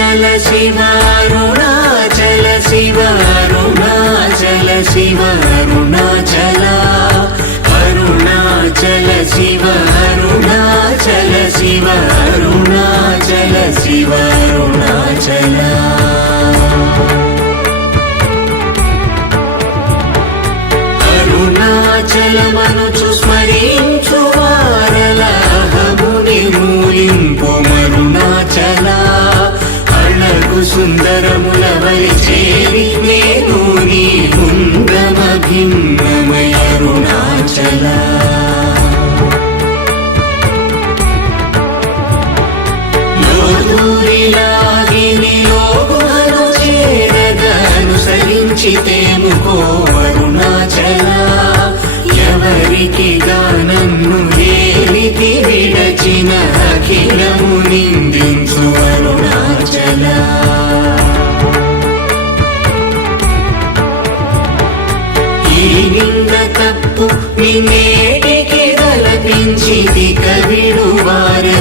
అరుణాచల శివ అరుణాచల శివ అరుణాచల శివ అరుణాచల అరుణాచల శివ అరుణాచల శివ అరుణాచల శివ అరుణాచల అరుణాచలమనుచు స్మరించు వారల అహముని మూలింపు మరుణాచల అళగు సుందరముల వలి చేరి నేను నీ గుండమ భిన్నమయ అరుణాచల లోదూరిలాగిని లోగుమను చేరగా అనుసరించితేముకో అరుణాచల ఎవరికి గానన్ను ఏలితి విడచిన అఖిలము నిందించు అరుణాచల ఈ నింద తప్పు నిన్నేటికి తలపించి కవిడు వారి